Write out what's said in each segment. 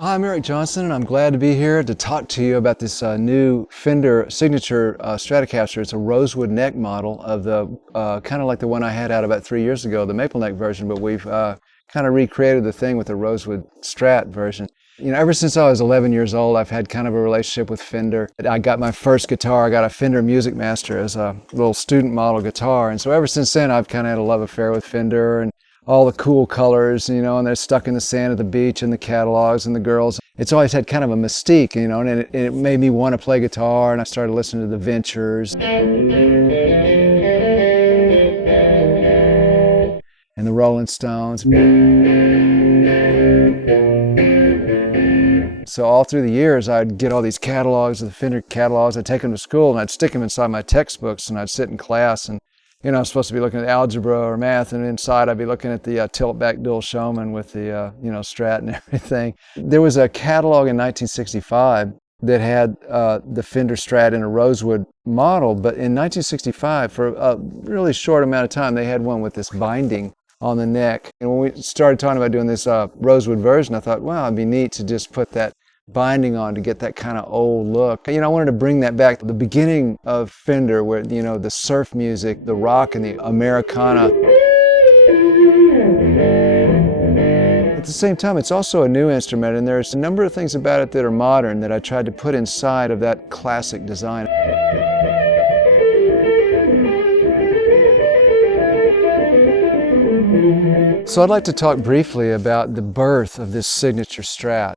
Hi, I'm Eric Johnson, and I'm glad to be here to talk to you about this new Fender Signature Stratocaster. It's a rosewood neck model of the kind of like the one I had out about 3 years ago, the maple neck version, but we've kind of recreated the thing with the rosewood Strat version. You know, ever since I was 11 years old, I've had kind of a relationship with Fender. I got my first guitar, I got a Fender Music Master as a little student model guitar, and so ever since then I've kind of had a love affair with Fender and all the cool colors, you know, and they're stuck in the sand at the beach and the catalogs and the girls. It's always had kind of a mystique, you know, and it made me want to play guitar, and I started listening to the Ventures and the Rolling Stones. So all through the years, I'd get all these catalogs, the Fender catalogs, I'd take them to school and I'd stick them inside my textbooks, and I'd sit in class, and you know, I'm supposed to be looking at algebra or math, and inside I'd be looking at the tilt-back dual showman with the, you know, Strat and everything. There was a catalog in 1965 that had the Fender Strat in a rosewood model, but in 1965, for a really short amount of time, they had one with this binding on the neck. And when we started talking about doing this rosewood version, I thought, wow, it'd be neat to just put that binding on to get that kind of old look. You know, I wanted to bring that back to the beginning of Fender, where, you know, the surf music, the rock and the Americana. At the same time, it's also a new instrument, and there's a number of things about it that are modern that I tried to put inside of that classic design. So I'd like to talk briefly about the birth of this signature Strat.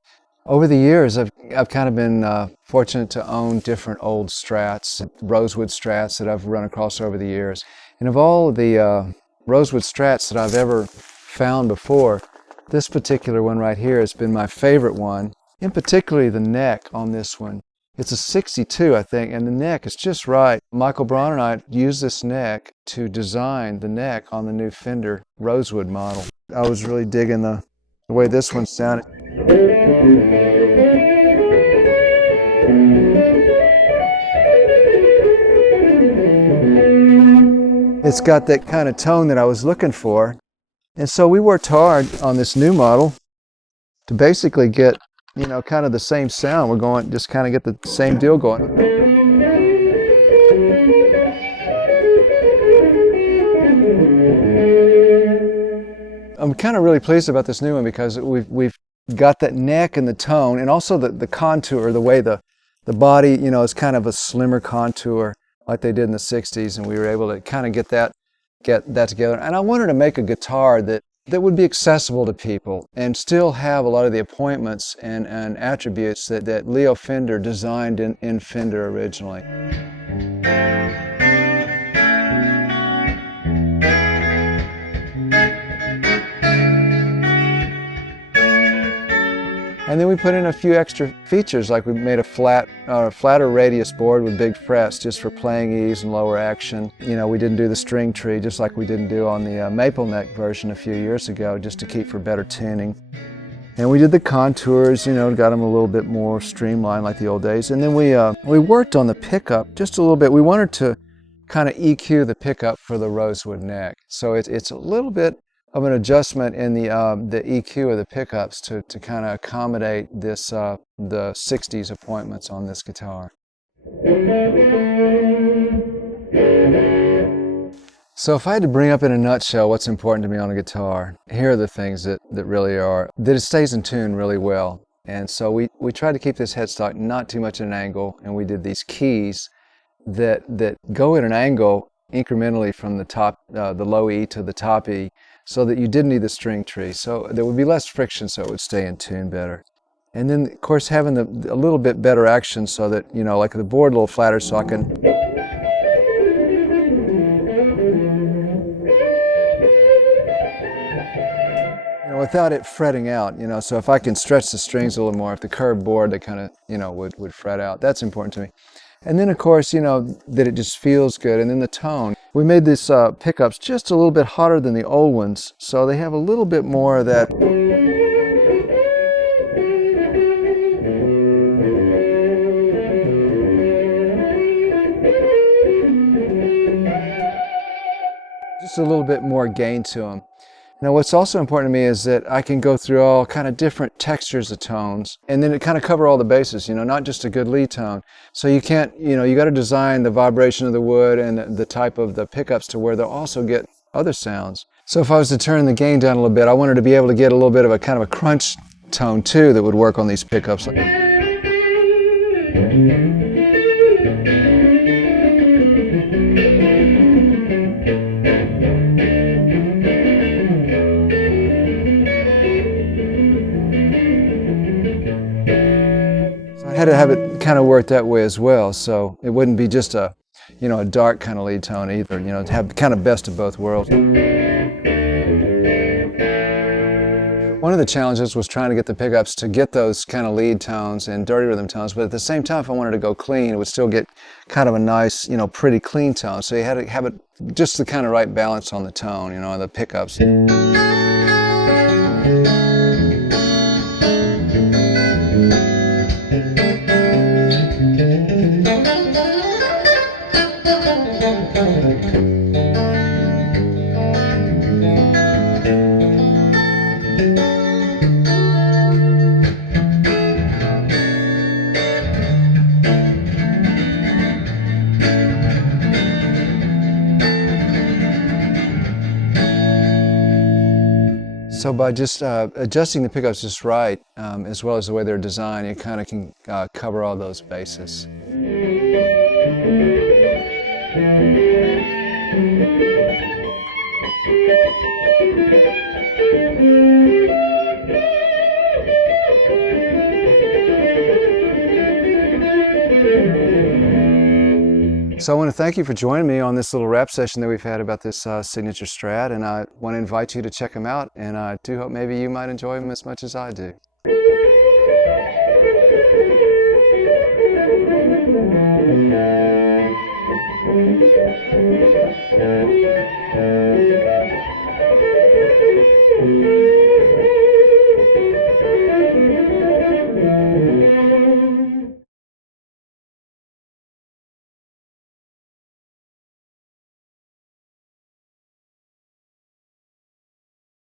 Over the years, I've kind of been fortunate to own different old Strats, Rosewood Strats that I've run across over the years. And of all the Rosewood Strats that I've ever found before, this particular one right here has been my favorite one, in particularly the neck on this one. It's a 62, I think, and the neck is just right. Michael Braun and I used this neck to design the neck on the new Fender Rosewood model. I was really digging the way this one sounded. It's got that kind of tone that I was looking for. And so we worked hard on this new model to basically get, you know, kind of the same sound. We're going, just kind of get the same deal going. I'm kind of really pleased about this new one because we've got that neck and the tone, and also the contour, the way the body, you know, is kind of a slimmer contour like they did in the 60s, and we were able to kind of get that together. And I wanted to make a guitar that would be accessible to people and still have a lot of the appointments and attributes that Leo Fender designed in Fender originally. And then we put in a few extra features, like we made a flatter radius board with big frets just for playing ease and lower action. You know, we didn't do the string tree, just like we didn't do on the maple neck version a few years ago, just to keep for better tuning. And we did the contours, you know, got them a little bit more streamlined like the old days. And then we worked on the pickup just a little bit. We wanted to kind of EQ the pickup for the rosewood neck. So it's a little bit of an adjustment in the EQ of the pickups to kind of accommodate this the 60s appointments on this guitar. So if I had to bring up in a nutshell what's important to me on a guitar, here are the things that really are, that it stays in tune really well. And so we tried to keep this headstock not too much at an angle, and we did these keys that go at an angle incrementally from the top, the low E to the top E, so that you didn't need the string tree. So there would be less friction, so it would stay in tune better. And then, of course, having a little bit better action so that, you know, like the board a little flatter so I can... You know, without it fretting out, you know, so if I can stretch the strings a little more, if the curved board, they kind of, you know, would fret out. That's important to me. And then of course, you know, that it just feels good. And then the tone. We made these pickups just a little bit hotter than the old ones, so they have a little bit more of that. Just a little bit more gain to them. Now what's also important to me is that I can go through all kind of different textures of tones, and then it kind of cover all the bases, you know, not just a good lead tone. So you can't, you know, you got to design the vibration of the wood and the type of the pickups to where they'll also get other sounds. So if I was to turn the gain down a little bit, I wanted to be able to get a little bit of a kind of a crunch tone too that would work on these pickups. I had to have it kind of work that way as well, so it wouldn't be just a, you know, a dark kind of lead tone either, you know, to have kind of best of both worlds. One of the challenges was trying to get the pickups to get those kind of lead tones and dirty rhythm tones, but at the same time, if I wanted to go clean, it would still get kind of a nice, you know, pretty clean tone. So you had to have it just the kind of right balance on the tone, you know, on the pickups. So by just adjusting the pickups just right, as well as the way they're designed, you kind of can cover all those bases. So I want to thank you for joining me on this little rap session that we've had about this signature Strat, and I want to invite you to check them out, and I do hope maybe you might enjoy them as much as I do.